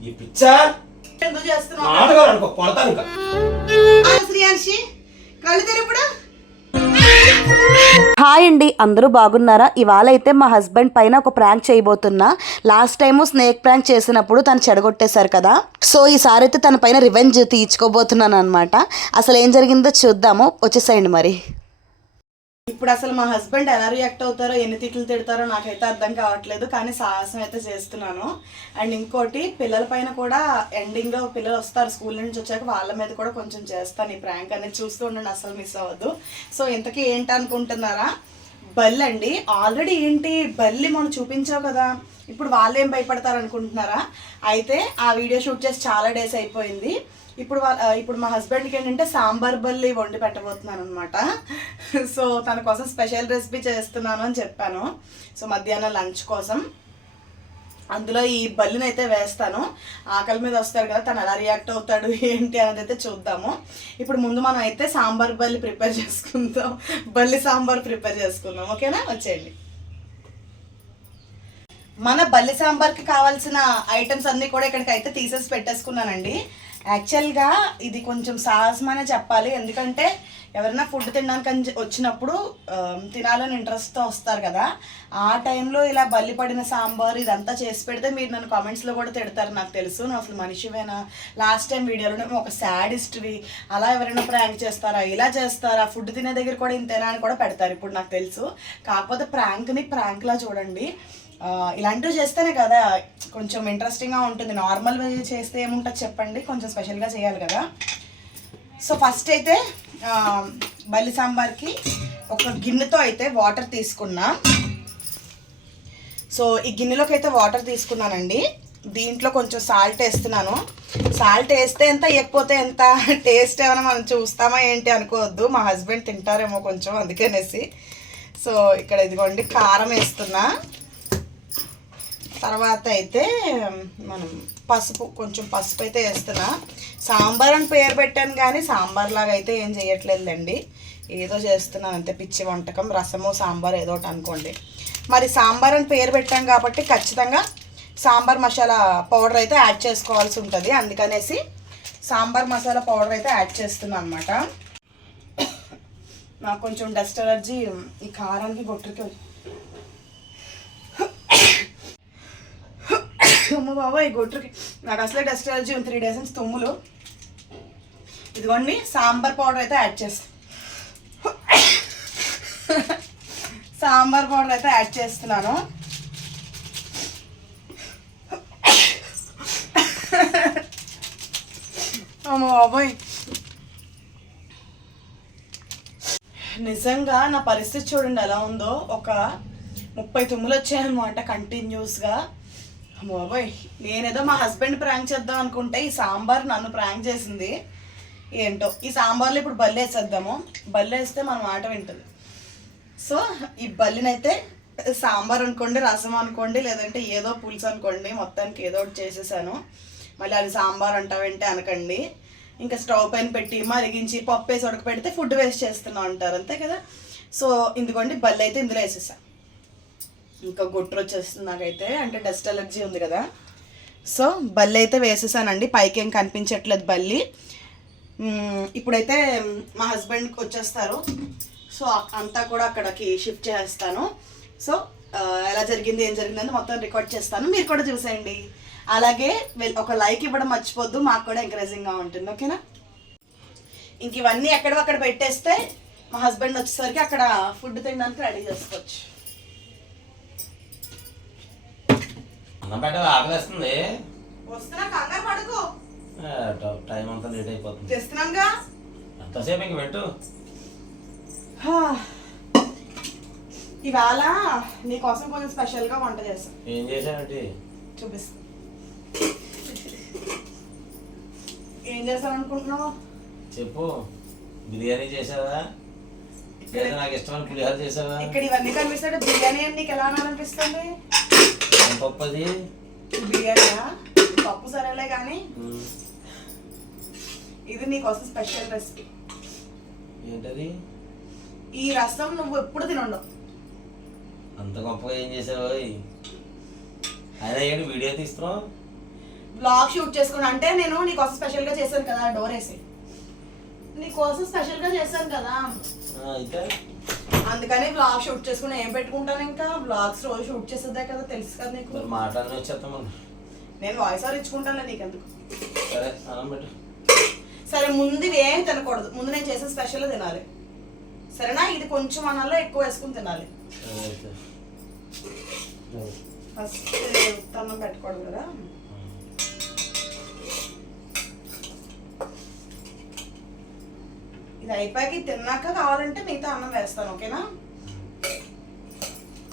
ఈ పిచ్చా? ఎందుకు చేస్తున్నావు నాటకాలు అనుకో కొడతాను ఇంకా. ఆ, శ్రీయాన్షి కళ్ళు తెరుపుడు. హాయ్ అండి అందరూ బాగున్నారా? ఇవాళ అయితే మా హస్బెండ్ పైన ఒక ప్రాంక్ చేయబోతున్నా. లాస్ట్ టైము స్నేక్ ప్రాంక్ చేసినప్పుడు తను చెడగొట్టేశారు కదా. సో ఈసారి అయితే తన పైన రివెంజ్ తీర్చుకోబోతున్నాను అనమాట అసలు ఏం జరిగిందో చూద్దాము. వచ్చేసేయండి మరి. ఇప్పుడు అసలు మా హస్బెండ్ ఎలా రియాక్ట్ అవుతారో ఎన్ని తిట్లు తిడతారో నాకైతే అర్థం కావట్లేదు కానీ సాహసం అయితే చేస్తున్నాను. అండ్ ఇంకోటి పిల్లల పైన కూడా ఎండింగ్లో పిల్లలు వస్తారు స్కూల్ నుంచి వచ్చాక వాళ్ళ మీద కూడా కొంచెం చేస్తాను ఈ ప్రాంక్ అనేది చూస్తూ ఉండండి అసలు మిస్ అవ్వద్దు. సో ఇంతకీ ఏంటి అనుకుంటున్నారా? బల్లి అండి. ఆల్రెడీ ఏంటి? బల్లి మనం చూపించావు కదా. ఇప్పుడు వాళ్ళు ఏం భయపడతారు అనుకుంటున్నారా అయితే ఆ వీడియో షూట్ చేసి చాలా డేస్ అయిపోయింది. ఇప్పుడు ఇప్పుడు మా హస్బెండ్కి ఏంటంటే సాంబార్ బల్లి వండి పెట్టబోతున్నాను అనమాట సో తన కోసం స్పెషల్ రెసిపీ చేస్తున్నాను అని చెప్పాను. సో మధ్యాహ్నం లంచ్ కోసం. అందులో ఈ బల్లిని అయితే వేస్తాను. ఆకలి మీద వస్తాడు కదా తను ఎలా రియాక్ట్ అవుతాడు ఏంటి అనేది అయితే చూద్దాము. ఇప్పుడు ముందు మనం అయితే సాంబార్ బల్లి ప్రిపేర్ చేసుకుందాం. బల్లి సాంబార్ ప్రిపేర్ చేసుకుందాం. ఓకేనా? వచ్చేయండి. మన బల్లి సాంబార్కి కావాల్సిన ఐటమ్స్ అన్నీ కూడా ఇక్కడికి అయితే తీసేసి పెట్టేసుకున్నానండి. యాక్చువల్గా ఇది కొంచెం సాహసమనే చెప్పాలి. ఎందుకంటే ఎవరైనా ఫుడ్ తినడానికి అని వచ్చినప్పుడు తినాలని ఇంట్రెస్ట్తో వస్తారు కదా. ఆ టైంలో ఇలా బల్లి పడిన సాంబార్ ఇదంతా చేసి పెడితే మీరు నన్ను కామెంట్స్లో కూడా తిడతారు నాకు తెలుసు. నువ్వు అసలు మనిషివేనా? లాస్ట్ టైం వీడియోలో ఒక సాడిస్ట్వి అలా ఎవరైనా ప్రాంక్ చేస్తారా? ఇలా చేస్తారా? ఫుడ్ తినే దగ్గర కూడా ఇంతేనా అని కూడా పెడతారు. ఇప్పుడు నాకు తెలుసు. కాకపోతే ప్రాంక్ని ప్రాంక్లా చూడండి. ఇలాంటివి చేస్తేనే కదా కొంచెం ఇంట్రెస్టింగ్గా ఉంటుంది. నార్మల్ చేస్తే ఏముంటుంది చెప్పండి. కొంచెం స్పెషల్గా చేయాలి కదా. సో ఫస్ట్ అయితే బల్లి సాంబార్కి ఒక గిన్నెతో అయితే వాటర్ తీసుకున్నా. సో ఈ గిన్నెలోకి అయితే వాటర్ తీసుకున్నానండి. దీంట్లో కొంచెం సాల్ట్ వేస్తున్నాను. సాల్ట్ వేస్తే ఎంత వేయకపోతే ఎంత? టేస్ట్ ఏమైనా మనం చూస్తామా ఏంటి అనుకోవద్దు. మా హస్బెండ్ తింటారేమో కొంచెం అందుకనేసి. సో ఇక్కడ ఇదిగోండి కారం వేస్తున్నా. తర్వాత అయితే మనం పసుపు కొంచెం పసుపు అయితే వేస్తున్నా. సాంబార్ అని పేరు పెట్టాను కానీ సాంబార్ లాగా అయితే ఏం చేయట్లేదండి ఏదో చేస్తున్నాను అంతే పిచ్చి వంటకం రసము సాంబార్ ఏదో ఒకటి అనుకోండి. మరి సాంబార్ అని పేరు పెట్టాం కాబట్టి ఖచ్చితంగా సాంబార్ మసాలా పౌడర్ అయితే యాడ్ చేసుకోవాల్సి ఉంటుంది. అందుకనేసి సాంబార్ మసాలా పౌడర్ అయితే యాడ్ చేస్తున్నాను అనమాట నాకు కొంచెం డస్ట్ ఎలర్జీ ఈ కారానికి గొట్టుకి అమ్మ బాబా ఈ గొట్టుకి నాకు అసలే డస్ట్ ఎలర్జీ ఉంది. త్రీ డేస్ నుంచి తుమ్ములు. ఇదిగోండి సాంబార్ పౌడర్ అయితే యాడ్ చేస్తాను సాంబార్ పౌడర్ అయితే యాడ్ చేస్తున్నాను. అమ్మ బాబోయ్. నిజంగా నా పరిస్థితి చూడండి ఎలా ఉందో. ఒక ముప్పై తుమ్ములు వచ్చాయన్నమాట కంటిన్యూస్గా బాబోయ్ నేనేదో మా హస్బెండ్ ప్రాంక్ చేద్దాం అనుకుంటే ఈ సాంబార్ నన్ను ప్రాంక్ చేసింది. ఏంటో ఈ సాంబార్లో ఇప్పుడు బల్లి వేసేద్దాము. బల్లి వేస్తే మన మాట వింటుంది. సో ఈ బల్లినైతే సాంబార్ అనుకోండి రసం అనుకోండి లేదంటే ఏదో పులుసు అనుకోండి మొత్తానికి ఏదో ఒకటి చేసేసాను. మళ్ళీ అది సాంబార్ అంటావేంటి అనకండి. ఇంకా స్టవ్ పైన పెట్టి మరిగించి పప్పు వేసి ఉడకపెడితే ఫుడ్ వేస్ట్ చేస్తున్నాం అంటారు. అంతే కదా? సో ఇందుకోండి బల్లి అయితే ఇందులో వేసేసాను ఇంకా గుట్ర వచ్చేస్తుంది నాకైతే. అంటే డస్ట్ అలర్జీ ఉంది కదా. సో బల్లి అయితే వేసేసానండి. పైకి ఏం కనిపించట్లేదు బల్లి. ఇప్పుడైతే మా హస్బెండ్కి వచ్చేస్తారు. సో అంతా కూడా అక్కడికి షిఫ్ట్ చేస్తాను. సో ఎలా జరిగింది ఏం జరిగిందని మొత్తం రికార్డ్ చేస్తాను. మీరు కూడా చూసేయండి. అలాగే ఒక లైక్ ఇవ్వడం మర్చిపోద్దు. మాకు కూడా ఎంకరేజింగ్గా ఉంటుంది. ఓకేనా? ఇంక ఇవన్నీ ఎక్కడక్కడ పెట్టేస్తే మా హస్బెండ్ వచ్చేసరికి అక్కడ ఫుడ్ తినడానికి రెడీ చేసుకోవచ్చు. అన్నం పెట్టాలి ఆకలేస్తుంది. వస్తున్నా కంగారు పడుకో. ట- అంతా లేట్ అయిపోతుంది. తెస్తున్నానుగా ఎంతసేపు ఇంక పెట్టు. హా. ఇవాళ నీకోసం కొంచెం స్పెషల్గా వంట చేస్తాను ఏం చేశానంటే చూపిస్తా. ఏం చేస్తాను అనుకుంటున్నావు చెప్పు. బిర్యానీ చేసావా లేదా నాకు ఇష్టమైన పులిహోర చేసావా ఇక్కడ ఇవన్నీ కనిపిస్తాడు బిర్యానీ అని నీకు ఎలా అనిపిస్తుంది ఏం పప్పు అది బిర్యానీయా? పప్పు సరేలే కానీ ఇది నీకోసం స్పెషల్ రెసిపీ. ఏంటది? ఈ రసం నువ్వు ఎప్పుడు తినుండవు. అంత గొప్పగా ఏం చేసావు అయినా ఏంటి వీడియో తీస్తున్నావు? బ్లాగ్ షూట్ చేసుకుని అంటే నేను నీకోసం స్పెషల్గా చేశాను కదా డోర్ వేసి నీకోసం స్పెషల్గా చేశాను కదా. అయితే? అందుకని బ్లాగ్ షూట్ చేసుకుని ఏం పెట్టుకుంటాను ఇంకా? బ్లాగ్స్ రోజు షూట్ చేసేదే కదా తెలుసు కదా నీకు. మరి వచ్చేస్తామని నేను వాయిస్ ఓవర్ ఇచ్చుకుంటాను నీకెందుకు? సరే అన్నం పెట్టు. సరే ముందు ఇవి ఏం తినకూడదు. ముందు నేను చేసిన స్పెషల్ తినాలి. సరేనా? ఇది కొంచెం అన్నంలో ఎక్కువ వేసుకుని తినాలి. సరే. సరే. ఫస్ట్ అన్నం పెట్టకూడదు కదా? ఇది అయిపోయాక తిన్నాక కావాలంటే మిగతా అన్నం వేస్తాను ఓకేనా?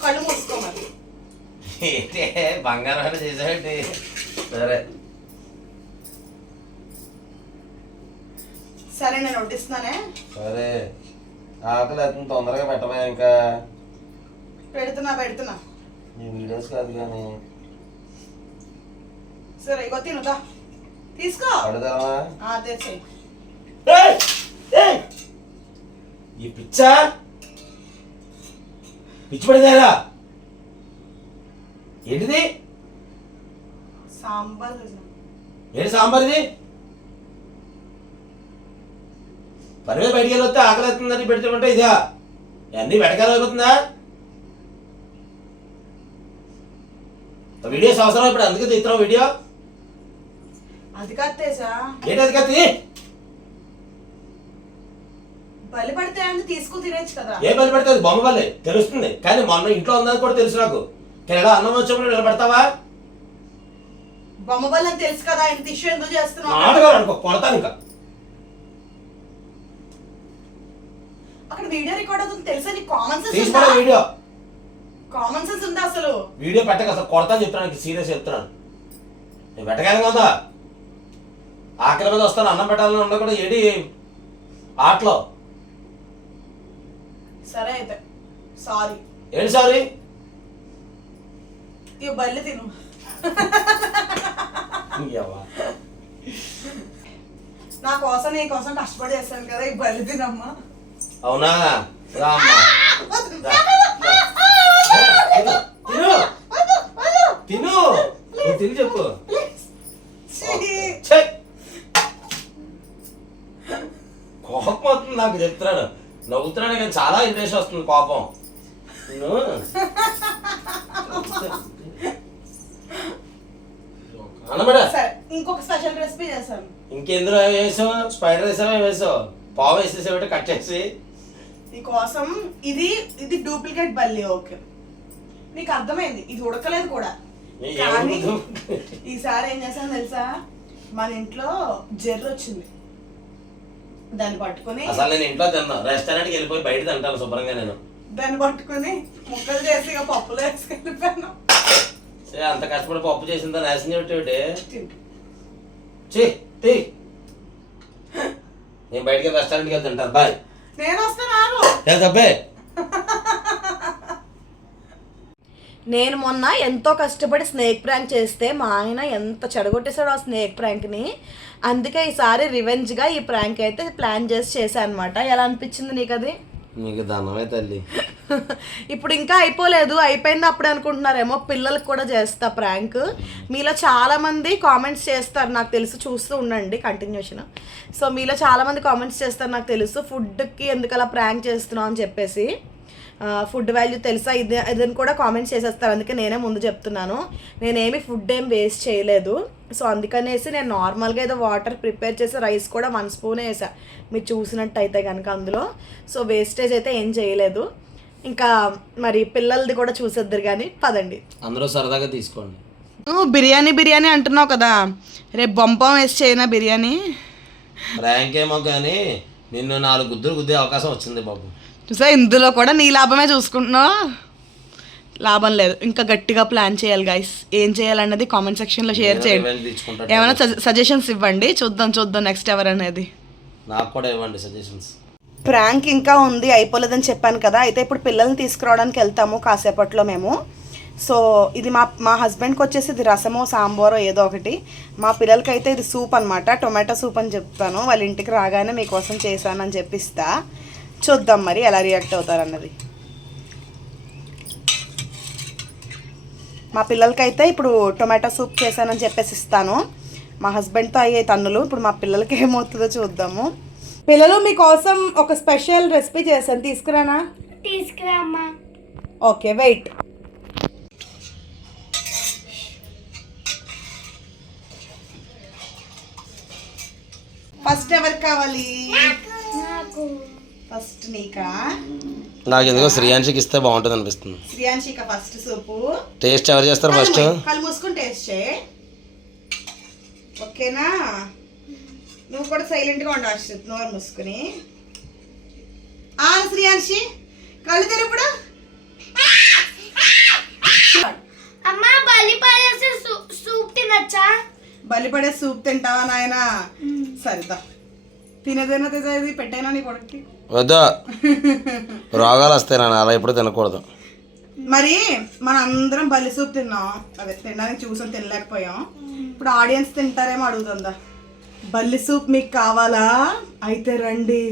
కళ్ళు మూసుకోమని ఏంటి? బంగారం చేసావేంటి? సరే. సరే నేను వడ్డిస్తున్నానే. సరే. ఆకలి అవుతుంది తొందరగా పెట్టవా ఇంకా. పెడుతున్నా పెడుతున్నా. నీ వీడియోస్ కాదు కానీ. సరే ఇగో తినుదా తీసుకో. పడదావా ఆ, తెచ్చి ఈ పిచ్చా? పిచ్చి పడేదారా ఏంటిది? సాంబార్. ఏంటి సాంబార్ ఇది పని మీద బయటికి వెళ్ళి వస్తే ఆకలి అవుతుందని పెడుతుంటే ఇదా? అన్నీ వెటకాలం అయిపోతుందా? ఆ వీడియోస్ అవసరం ఇప్పుడు? అందుకే తీస్తున్నావు వీడియో? అది కాదు తేజా. ఏంటి అది కత్తి బలి పడితే తినేచ్చు కదా. ఏ బలి పెడితే అది బొమ్మ బలి తెలుస్తుంది. కానీ మొన్న ఇంట్లో ఉందని కూడా తెలుసు నాకు. ఎలా అన్నం వచ్చినప్పుడు నిలబెడతావా? బొమ్మ బలి అని తెలుసు కదా ఇంత ఇష్యూ ఎందుకు చేస్తున్నావు? నాటకాలు అనుకో కొడతాను ఇంకా. అక్కడ వీడియో రికార్డ్ అవుతుంది తెలుసా? నీకు కామన్ సెన్స్ ఉందా? వీడియో. కామన్ సెన్స్ ఉందా అసలు? వీడియో పెట్టక అసలు కొడతాను చెప్తాను సీరియస్ చెప్తున్నాను. నేను పెట్టగలను కదా? ఆకలి మీద వస్తాను అన్నం పెట్టాలని ఉండకూడదు ఏడి? ఆటలో. సరే అయితే. సారీ ఏంటి సారీ ఇవి బల్లి తిను. నా కోసం నీ కోసం కష్టపడి చేస్తాను కదా ఈ బల్లి తినమ్మా. అవునా. తిను, తిను. తిను. చెప్పు! కోపం వస్తుంది నాకు చెప్తున్నాను నవ్వుతున్నాను కానీ చాలా ఇంట్రెస్ట్ వస్తుంది అన్నమాట. సరే ఇంకొక స్పెషల్ రెసిపీ చేశాను ఇంకెందులో వేసావు? స్పైడర్ వేసావా? వేసావు? పావు వేసేసావు కట్ చేసి. నీ కోసం ఇది ఇది డూప్లికేట్ బల్లి ఓకే. నీకు అర్థమైంది. ఇది ఉడకలేదు కూడా. కానీ? ఈసారి ఏం చేశాను తెలుసా? మన ఇంట్లో జర్రు వచ్చింది దాన్ని పట్టుకొని అసలు నేను ఇంట్లో తిన్నా. రెస్టారెంట్కి వెళ్ళిపోయి బయట తింటాను శుభ్రంగా నేను. దాన్ని పట్టుకొని ముక్కలు చేసి ఇక పప్పులో వేసుకెళ్ళిపోయాను. సే అంత కష్టపడి పప్పు చేసిందా? నాశనం తింటూ. చీ తీ. నేను బయటికి రెస్టారెంట్కి వెళ్తే తింటాను. బాయ్. నేను వస్తాను. ఏ తప్పే నేను మొన్న ఎంతో కష్టపడి స్నేక్ ప్రాంక్ చేస్తే మా ఆయన ఎంత చెడగొట్టేశాడు ఆ స్నేక్ ప్రాంక్ని. అందుకే ఈసారి రివెంజ్గా ఈ ప్రాంక్ అయితే ప్లాన్ చేసి చేశాను అనమాట ఎలా అనిపించింది నీకు అది నీకు ధనమే తల్లి. ఇప్పుడు ఇంకా అయిపోలేదు. అయిపోయింది అప్పుడు అనుకుంటున్నారేమో. పిల్లలకు కూడా చేస్తా ప్రాంక్. మీలో చాలామంది కామెంట్స్ చేస్తారు. నాకు తెలుసు. చూస్తూ ఉండండి కంటిన్యూషన్. సో మీలో చాలామంది కామెంట్స్ చేస్తారు. నాకు తెలుసు. ఫుడ్కి ఎందుకు అలా ప్రాంక్ చేస్తున్నావు అని చెప్పేసి. ఫుడ్ వాల్యూ తెలుసా? ఇది ఇదని కూడా కామెంట్స్ చేసేస్తారు. అందుకే నేనే ముందు చెప్తున్నాను. నేనేమి ఫుడ్ ఏం వేస్ట్ చేయలేదు. సో అందుకనేసి నేను నార్మల్గా ఏదో వాటర్ ప్రిపేర్ చేసి రైస్ కూడా వన్ స్పూన్ వేసా. మీరు చూసినట్టు అయితే కనుక అందులో. సో వేస్టేజ్ అయితే ఏం చేయలేదు. ఇంకా మరి పిల్లలది కూడా చూసేద్దరు కానీ పదండి. అందరూ సరదాగా తీసుకోండి. నువ్వు బిర్యానీ బిర్యానీ అంటున్నావు కదా. రేపు బొంపం వేసి చేయనా బిర్యానీ? ర్యాంక్ ఏమో కానీ నిన్ను నాలుగు గుద్దులు గుద్దే అవకాశం వచ్చింది బాబు. చూసా ఇందులో కూడా నీ లాభమే చూసుకుంటున్నావు? లాభం లేదు. ఇంకా గట్టిగా ప్లాన్ చేయాలి గైస్ ఏం చేయాలన్నది కామెంట్ సెక్షన్లో షేర్ చేయండి. ఏమైనా సజెషన్స్ ఇవ్వండి. చూద్దాం చూద్దాం నెక్స్ట్ ఎవరు అనేది. నాకు కూడా ఇవ్వండి సజెషన్స్ ప్రాంక్ ఇంకా ఉంది అయిపోలేదని చెప్పాను కదా. అయితే ఇప్పుడు పిల్లల్ని తీసుకురావడానికి వెళ్తాము కాసేపట్లో మేము. సో ఇది మా మా హస్బెండ్కి వచ్చేసి ఇది రసమో సాంబారో ఏదో ఒకటి. మా పిల్లలకి అయితే ఇది సూప్ అనమాట టొమాటో సూప్ అని చెప్తాను. వాళ్ళ ఇంటికి రాగానే మీకోసం చేశానని చెప్పిస్తా. చూద్దాం మరి ఎలా రియాక్ట్ అవుతారన్నది. మా పిల్లలకైతే ఇప్పుడు టొమాటో సూప్ చేశానని చెప్పేసి ఇస్తాను. మా హస్బెండ్తో అయ్యే తన్నులు. ఇప్పుడు మా పిల్లలకి ఏమవుతుందో చూద్దాము. పిల్లలు మీకోసం ఒక స్పెషల్ రెసిపీ చేశాను. తీసుకురానా? తీసుకురామ్మా. ఓకే వెయిట్ ఫస్ట్ ఎవరికి కావాలి? నాకు. ఫస్ట్ నీకా? నాకు ఎందుకో శ్రీయాంశికి ఇస్తే బాగుంటుంది అనిపిస్తుంది శ్రియాంశిక ఫస్ట్ సూపు. టేస్ట్ ఎవరు చేస్తారు ఫస్ట్? కళ్ళు మూసుకుని టేస్ట్ చేయి. ఓకేనా? నువ్వు కూడా సైలెంట్గా ఉండు అర్షిత్ నోరు మూసుకుని. ఆ శ్రియాంశి కళ్ళు తెరుపుడు అమ్మా బలి పారేసి సూప్ తినచ్చా? బలిపడే సూప్ తింటావా నాయనా? సరిదా. తినేదేనా తినేది పెట్టైనా నీ కొడుక్కి. వద్దా. రోగాలు వస్తాయి నాన్న అలా ఎప్పుడు తినకూడదు. మరి మన అందరం బల్లి సూప్ తిన్నాం. అదే తినడానికి చూసాం తినలేకపోయాం. ఇప్పుడు ఆడియన్స్ తింటారేమో అడుగుతుందా బల్లి సూప్ మీకు కావాలా? అయితే రండి.